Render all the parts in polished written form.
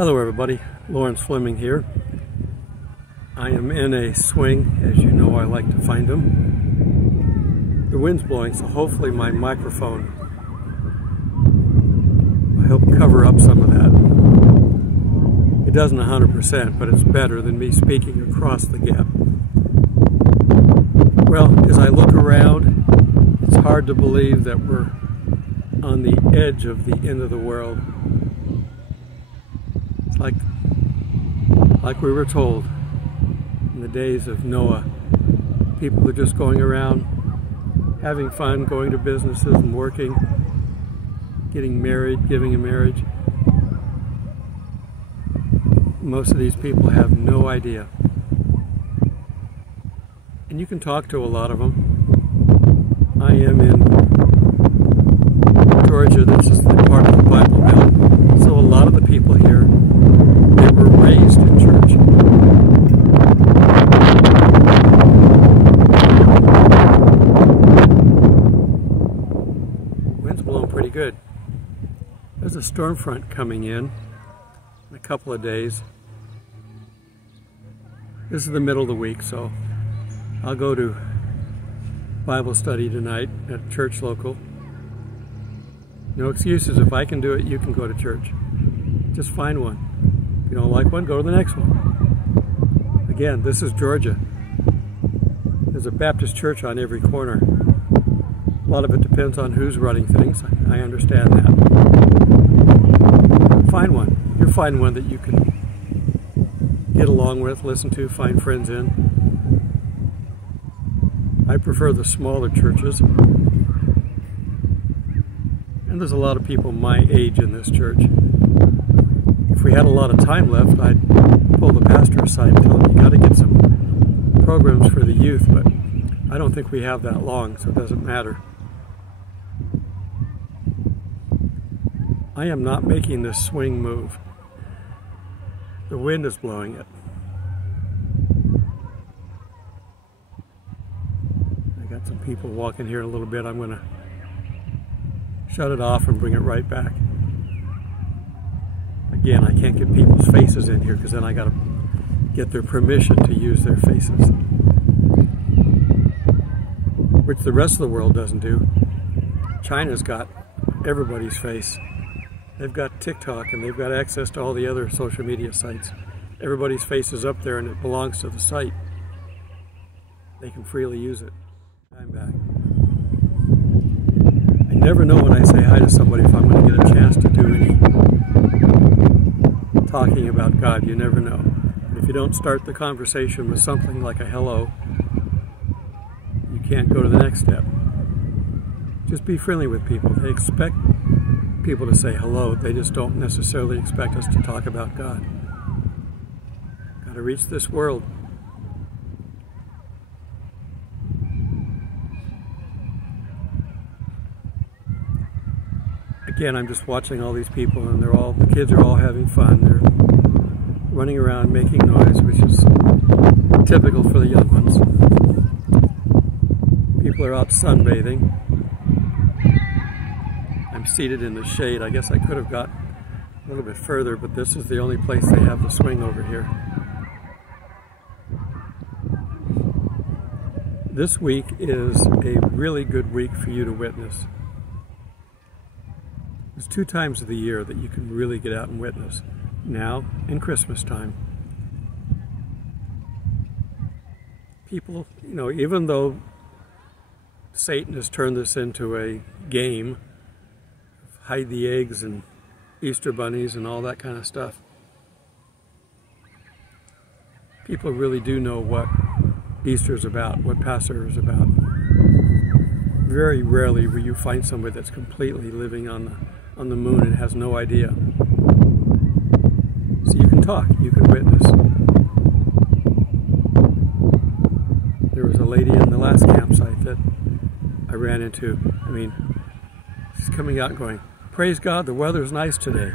Hello everybody, Thomas Fleming here. I am in a swing. As you know, I like to find them. The wind's blowing, so hopefully my microphone will help cover up some of that. It doesn't 100%, but it's better than me speaking across the gap. Well, as I look around, it's hard to believe that we're on the edge of the end of the world. Like we were told in the days of Noah. People are just going around having fun, going to businesses and working, getting married, giving in marriage. Most of these people have no idea. And you can talk to a lot of them. I am in Georgia. This is the part of the Bible Belt. So a lot of the people here, they were raised in church. Wind's blowing pretty good. There's a storm front coming in a couple of days. This is the middle of the week, so I'll go to Bible study tonight at church local. No excuses. If I can do it, you can go to church. Just find one. If you don't like one, go to the next one. Again, this is Georgia. There's a Baptist church on every corner. A lot of it depends on who's running things. I understand that. Find one. You'll find one that you can get along with, listen to, find friends in. I prefer the smaller churches. And there's a lot of people my age in this church. If we had a lot of time left, I'd pull the pastor aside and tell him, you got to get some programs for the youth, but I don't think we have that long, so it doesn't matter. I am not making this swing move. The wind is blowing it. I got some people walking here in a little bit. I'm going to shut it off and bring it right back. Again, I can't get people's faces in here because then I got to get their permission to use their faces, which the rest of the world doesn't do. China's got everybody's face. They've got TikTok and they've got access to all the other social media sites. Everybody's face is up there and it belongs to the site. They can freely use it. I'm back. I never know when I say hi to somebody if I'm going to get a chance to do any talking about God. You never know. If you don't start the conversation with something like a hello, you can't go to the next step. Just be friendly with people. They expect people to say hello. They just don't necessarily expect us to talk about God. Got to reach this world. Again, I'm just watching all these people, and the kids are all having fun. They're running around making noise, which is typical for the young ones. People are out sunbathing. I'm seated in the shade. I guess I could have got a little bit further, but this is the only place they have the swing over here. This week is a really good week for you to witness. There's 2 times of the year that you can really get out and witness. Now and Christmas time. People, you know, even though Satan has turned this into a game, hide the eggs and Easter bunnies and all that kind of stuff, people really do know what Easter's about, what Passover is about. Very rarely will you find somebody that's completely living on the moon and has no idea. So you can talk, you can witness. There was a lady in the last campsite that I ran into. I mean, she's coming out going, praise God, the weather's nice today.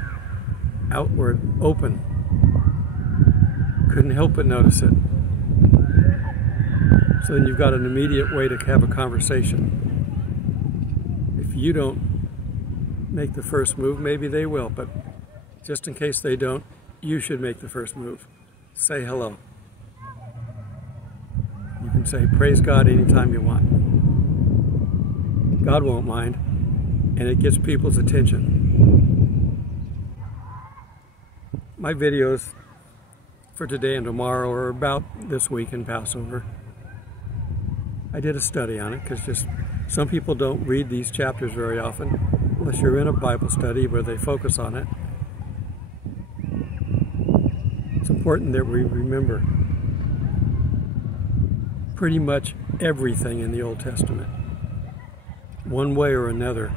Outward, open. Couldn't help but notice it. So then you've got an immediate way to have a conversation. If you don't make the first move, maybe they will, but just in case they don't, you should make the first move. Say hello. You can say praise God anytime you want. God won't mind, and it gets people's attention. My videos for today and tomorrow are about this week in Passover. I did a study on it because just some people don't read these chapters very often unless you're in a Bible study where they focus on it. It's important that we remember pretty much everything in the Old Testament, one way or another,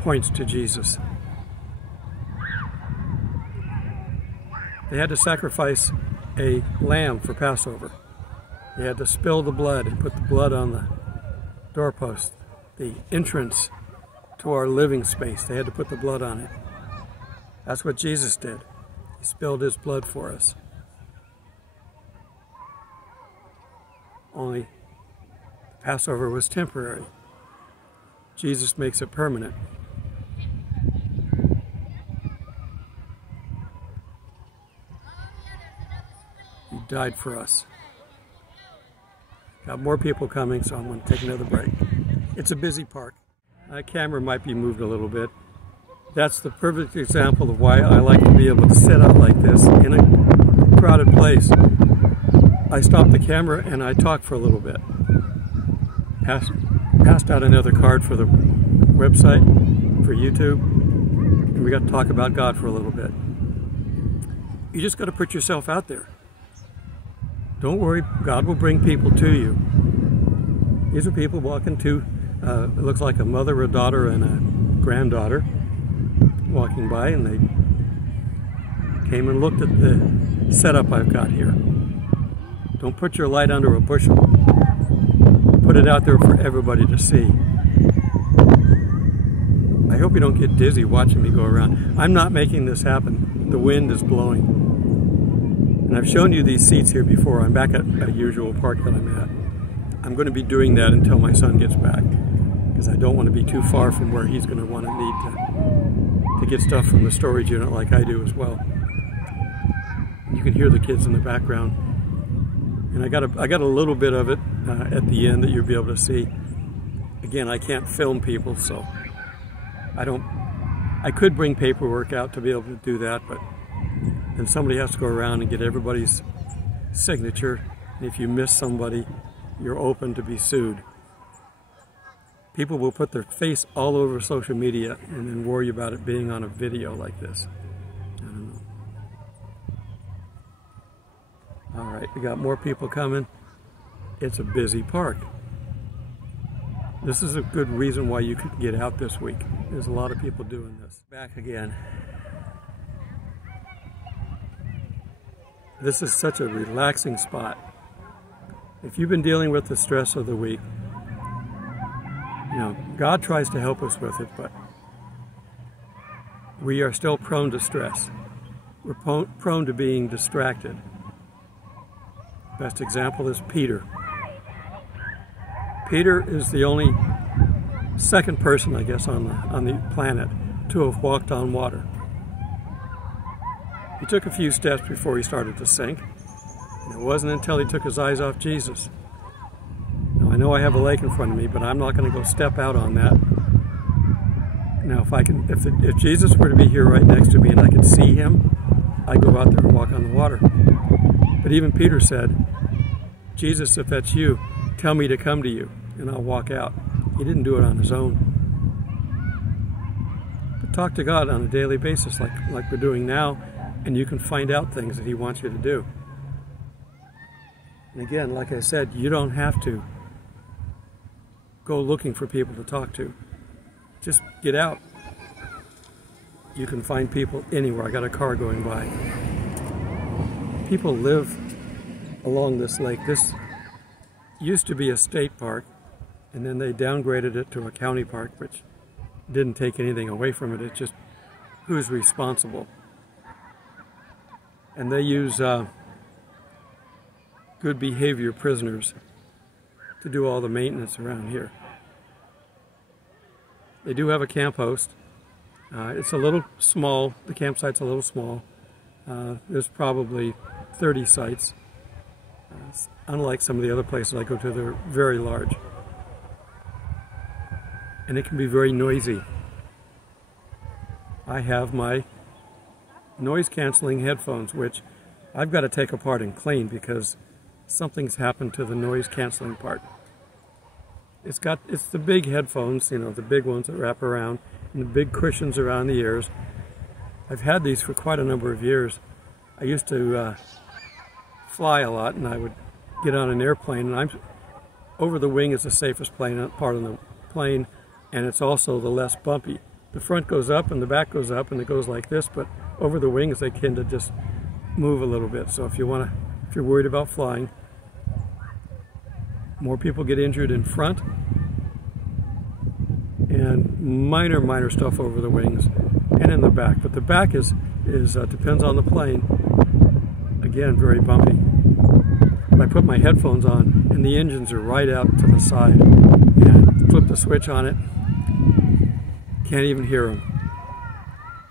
points to Jesus. They had to sacrifice a lamb for Passover. They had to spill the blood and put the blood on the doorpost, the entrance to our living space. They had to put the blood on it. That's what Jesus did. He spilled his blood for us. Only Passover was temporary. Jesus makes it permanent. He died for us. Got more people coming, so I'm going to take another break. It's a busy park. My camera might be moved a little bit. That's the perfect example of why I like to be able to sit out like this in a crowded place. I stop the camera and I talk for a little bit. Passed out another card for the website, for YouTube, and we got to talk about God for a little bit. You just got to put yourself out there. Don't worry, God will bring people to you. These are people walking to, it looks like a mother, a daughter, and a granddaughter walking by, and they came and looked at the setup I've got here. Don't put your light under a bushel. Put it out there for everybody to see. I hope you don't get dizzy watching me go around. I'm not making this happen. The wind is blowing. And I've shown you these seats here before. I'm back at a usual park that I'm at. I'm going to be doing that until my son gets back, because I don't want to be too far from where he's going to want to need to get stuff from the storage unit like I do as well. You can hear the kids in the background. And I got a little bit of it at the end that you'll be able to see. Again, I can't film people, so I could bring paperwork out to be able to do that, but then somebody has to go around and get everybody's signature. And if you miss somebody, you're open to be sued. People will put their face all over social media and then worry about it being on a video like this. I don't know. All right, we got more people coming. It's a busy park. This is a good reason why you could get out this week. There's a lot of people doing this. Back again. This is such a relaxing spot. If you've been dealing with the stress of the week, you know, God tries to help us with it, but we are still prone to stress. We're prone to being distracted. Best example is Peter. Peter is the only second person, I guess, on the planet to have walked on water. He took a few steps before he started to sink, and it wasn't until he took his eyes off Jesus. Now, I know I have a lake in front of me, but I'm not going to go step out on that. Now, if Jesus were to be here right next to me and I could see him, I'd go out there and walk on the water. But even Peter said, Jesus, if that's you, tell me to come to you, and I'll walk out. He didn't do it on his own. But talk to God on a daily basis like we're doing now, and you can find out things that he wants you to do. And again, like I said, you don't have to go looking for people to talk to. Just get out. You can find people anywhere. I got a car going by. People live along this lake. This used to be a state park, and then they downgraded it to a county park, which didn't take anything away from it. It's just who's responsible. And they use good behavior prisoners to do all the maintenance around here. They do have a camp host. It's a little small. The campsite's a little small. There's probably 30 sites. Unlike some of the other places I go to, they're very large. And it can be very noisy. I have my noise-canceling headphones, which I've got to take apart and clean because something's happened to the noise-canceling part. It's the big headphones, you know, the big ones that wrap around, and the big cushions around the ears. I've had these for quite a number of years. I used to fly a lot, and I would get on an airplane, and over the wing is the safest part of the plane, and it's also the less bumpy. The front goes up and the back goes up, and it goes like this, but over the wings they tend to just move a little bit. So if you're worried about flying, more people get injured in front, and minor stuff over the wings and in the back. But the back is depends on the plane. Again, very bumpy. I put my headphones on, and the engines are right out to the side, and flip the switch on it, can't even hear them.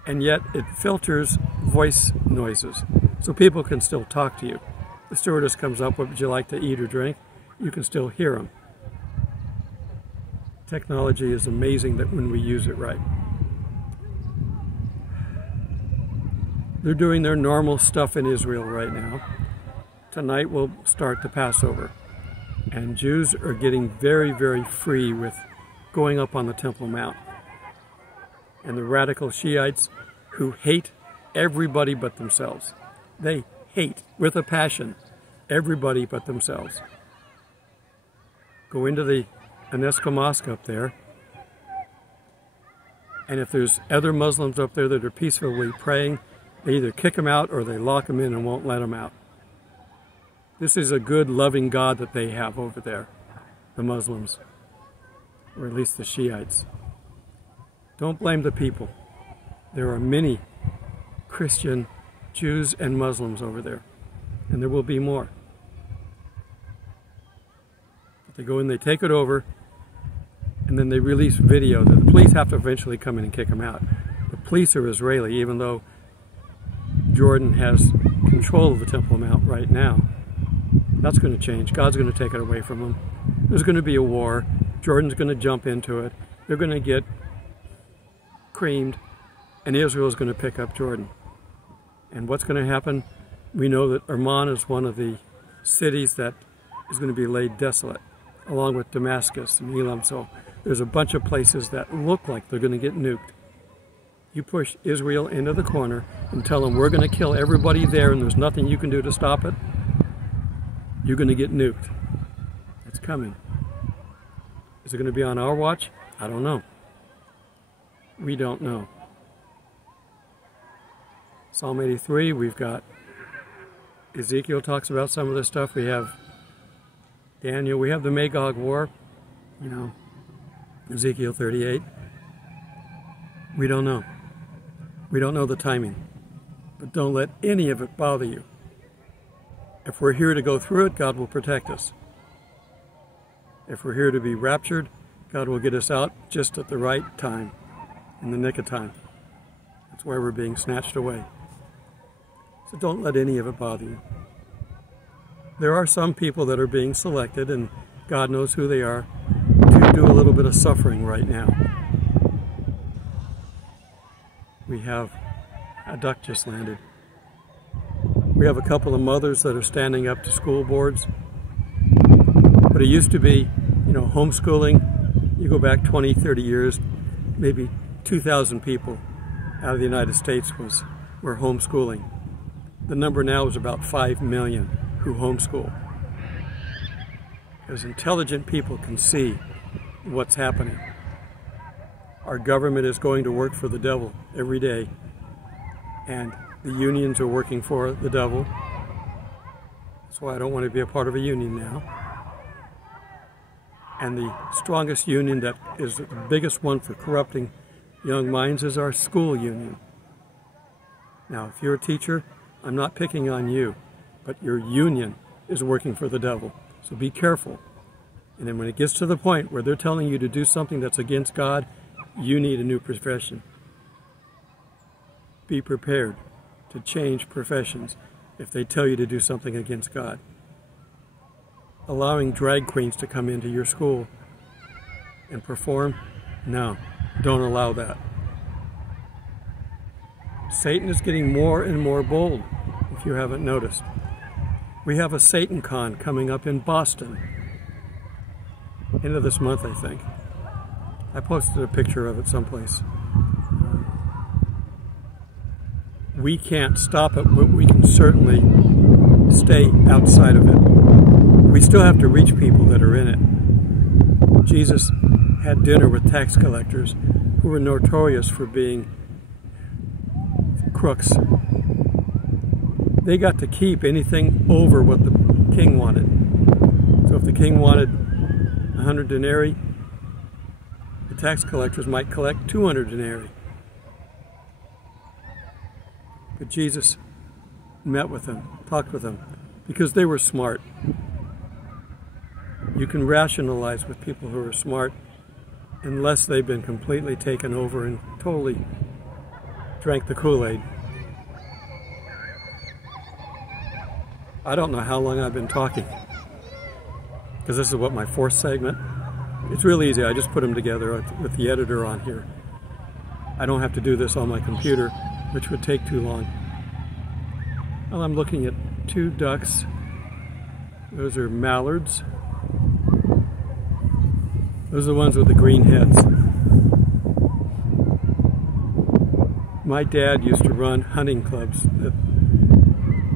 And yet it filters voice noises, so people can still talk to you. The stewardess comes up, what would you like to eat or drink? You can still hear them. Technology is amazing that when we use it right. They're doing their normal stuff in Israel right now. Tonight will start the Passover. And Jews are getting very, very free with going up on the Temple Mount. And the radical Shiites who hate everybody but themselves. They hate, with a passion, everybody but themselves. Go into the Anesca Mosque up there, and if there's other Muslims up there that are peacefully praying, they either kick them out or they lock them in and won't let them out. This is a good, loving God that they have over there, the Muslims, or at least the Shiites. Don't blame the people. There are many Christian Jews and Muslims over there, and there will be more. But they go in, they take it over, and then they release video. The police have to eventually come in and kick them out. The police are Israeli, even though Jordan has control of the Temple Mount right now. That's going to change. God's going to take it away from them. There's going to be a war. Jordan's going to jump into it. They're going to get creamed, and Israel's going to pick up Jordan. And what's going to happen? We know that Amman is one of the cities that is going to be laid desolate, along with Damascus and Elam. So there's a bunch of places that look like they're going to get nuked. You push Israel into the corner and tell them we're going to kill everybody there and there's nothing you can do to stop it, you're going to get nuked. It's coming. Is it going to be on our watch? I don't know. We don't know. Psalm 83, we've got Ezekiel talks about some of this stuff. We have Daniel, we have the Magog War, you know, Ezekiel 38. We don't know. We don't know the timing. But don't let any of it bother you. If we're here to go through it, God will protect us. If we're here to be raptured, God will get us out just at the right time, in the nick of time. That's why we're being snatched away. So don't let any of it bother you. There are some people that are being selected, and God knows who they are, to do a little bit of suffering right now. We have a duck just landed. We have a couple of mothers that are standing up to school boards. But it used to be, you know, homeschooling. You go back 20, 30 years, maybe 2,000 people out of the United States were homeschooling. The number now is about 5 million who homeschool. Because intelligent people can see what's happening. Our government is going to work for the devil every day, and the unions are working for the devil. That's why I don't want to be a part of a union now. And the strongest union that is the biggest one for corrupting young minds is our school union. Now, if you're a teacher, I'm not picking on you, but your union is working for the devil. So be careful. And then when it gets to the point where they're telling you to do something that's against God, you need a new profession. Be prepared. to change professions if they tell you to do something against God. Allowing drag queens to come into your school and perform? No, don't allow that. Satan is getting more and more bold, if you haven't noticed. We have a Satan Con coming up in Boston. End of this month, I think. I posted a picture of it someplace. We can't stop it, but we can certainly stay outside of it. We still have to reach people that are in it. Jesus had dinner with tax collectors who were notorious for being crooks. They got to keep anything over what the king wanted. So if the king wanted 100 denarii, the tax collectors might collect 200 denarii. But Jesus met with them, talked with them, because they were smart. You can rationalize with people who are smart unless they've been completely taken over and totally drank the Kool-Aid. I don't know how long I've been talking, because this is what, my fourth segment? It's really easy. I just put them together with the editor on here. I don't have to do this on my computer, which would take too long. Well, I'm looking at two ducks. Those are mallards. Those are the ones with the green heads. My dad used to run hunting clubs.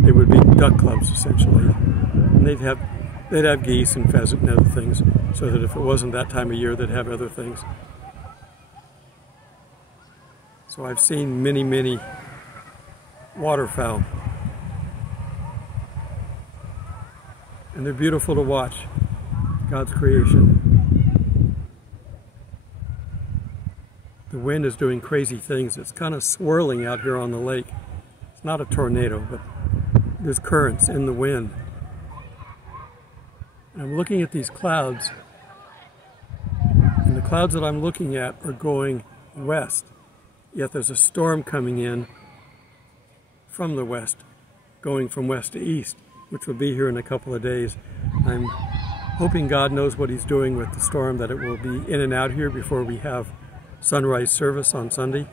They would be duck clubs, essentially. And they'd have geese and pheasant and other things, so that if it wasn't that time of year, they'd have other things. So I've seen many, many waterfowl. And they're beautiful to watch, God's creation. The wind is doing crazy things. It's kind of swirling out here on the lake. It's not a tornado, but there's currents in the wind. And I'm looking at these clouds, and the clouds that I'm looking at are going west. Yet there's a storm coming in from the west, going from west to east, which will be here in a couple of days. I'm hoping God knows what He's doing with the storm, that it will be in and out here before we have sunrise service on Sunday.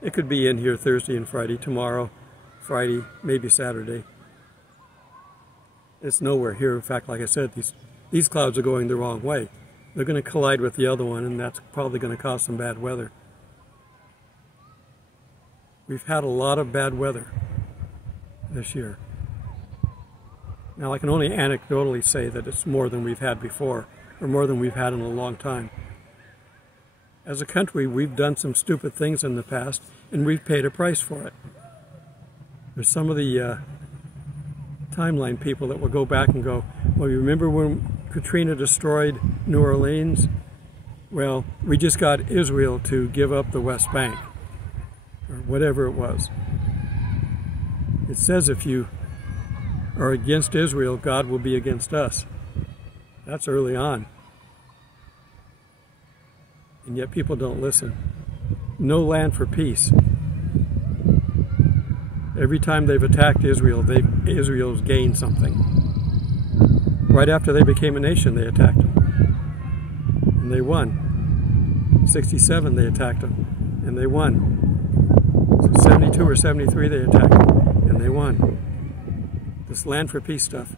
It could be in here Thursday and Friday, tomorrow, Friday, maybe Saturday. It's nowhere here. In fact, like I said, these clouds are going the wrong way. They're going to collide with the other one, and that's probably going to cause some bad weather. We've had a lot of bad weather this year. Now, I can only anecdotally say that it's more than we've had before, or more than we've had in a long time. As a country, we've done some stupid things in the past, and we've paid a price for it. There's some of the timeline people that will go back and go, well, you remember when Katrina destroyed New Orleans? Well, we just got Israel to give up the West Bank, or whatever it was. It says if you are against Israel, God will be against us. That's early on. And yet people don't listen. No land for peace. Every time they've attacked Israel, Israel's gained something. Right after they became a nation, they attacked them. And they won. 67, they attacked them. And they won. So 72 or 73, they attacked them. And they won. This land for peace stuff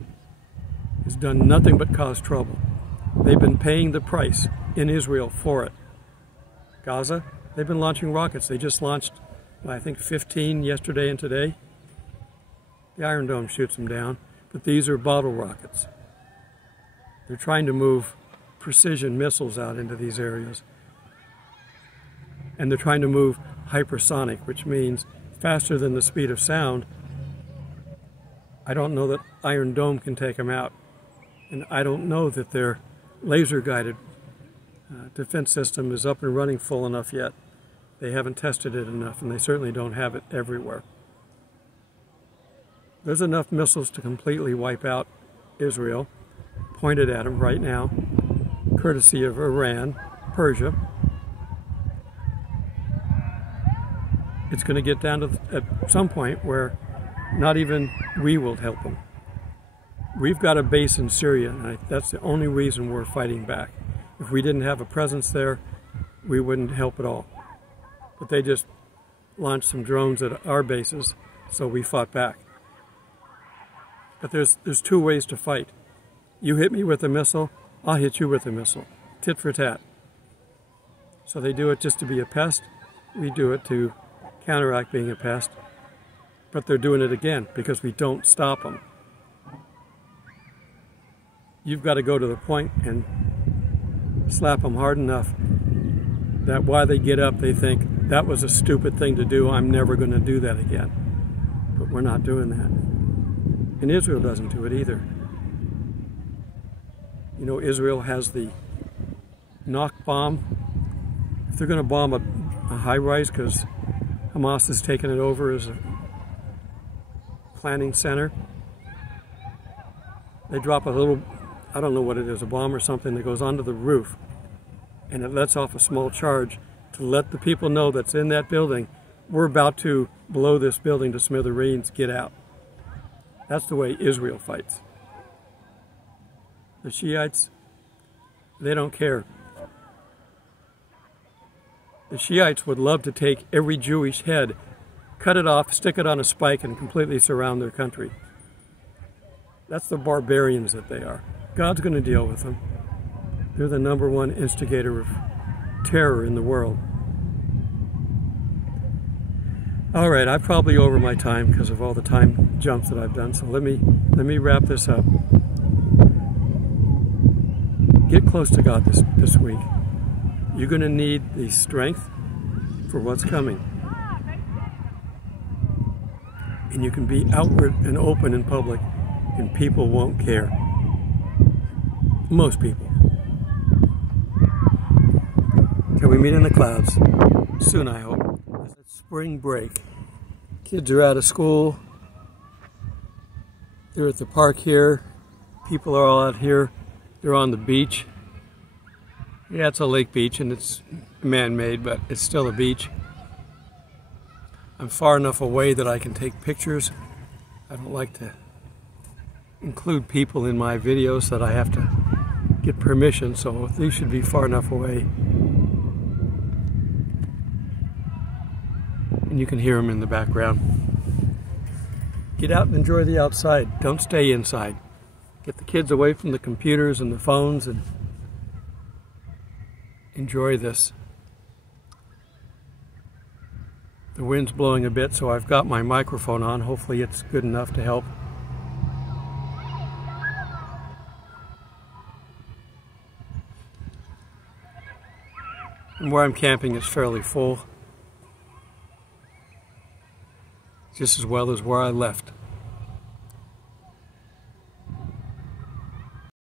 has done nothing but cause trouble. They've been paying the price in Israel for it. Gaza, they've been launching rockets. They just launched, I think, 15 yesterday and today. The Iron Dome shoots them down, but these are bottle rockets. They're trying to move precision missiles out into these areas. And they're trying to move hypersonic, which means faster than the speed of sound. I don't know that Iron Dome can take them out. And I don't know that their laser-guided defense system is up and running full enough yet. They haven't tested it enough, and they certainly don't have it everywhere. There's enough missiles to completely wipe out Israel, pointed at them right now, courtesy of Iran, Persia. it's going to get down to at some point where not even we will help them. We've got a base in Syria, and that's the only reason we're fighting back. If we didn't have a presence there, we wouldn't help at all. But they just launched some drones at our bases, so we fought back. But there's two ways to fight. You hit me with a missile, I'll hit you with a missile. Tit for tat. So they do it just to be a pest. We do it to counteract being a pest. But they're doing it again because we don't stop them. You've got to go to the point and slap them hard enough that while they get up, they think, that was a stupid thing to do, I'm never going to do that again. But we're not doing that. And Israel doesn't do it either. You know, Israel has the knock bomb. If they're going to bomb a high-rise because Hamas has taken it over as a planning center, they drop a little, I don't know what it is, a bomb or something that goes onto the roof, and it lets off a small charge to let the people know that's in that building, we're about to blow this building to smithereens, get out. That's the way Israel fights. The Shiites, they don't care. The Shiites would love to take every Jewish head, cut it off, stick it on a spike, and completely surround their country. That's the barbarians that they are. God's going to deal with them. They're the #1 instigator of terror in the world. All right, I'm probably over my time because of all the time jumps that I've done, so let me wrap this up. Get close to God this week. You're going to need the strength for what's coming. And you can be outward and open in public, and people won't care. Most people. Till we meet in the clouds. Soon, I hope. It's spring break. Kids are out of school. They're at the park here. People are all out here. They're on the beach. Yeah, it's a lake beach and it's man-made, but it's still a beach. I'm far enough away that I can take pictures. I don't like to include people in my videos that I have to get permission, so these should be far enough away. And you can hear them in the background. Get out and enjoy the outside. Don't stay inside. Get the kids away from the computers and the phones and enjoy this. The wind's blowing a bit, so I've got my microphone on. Hopefully it's good enough to help. And where I'm camping is fairly full, just as well as where I left.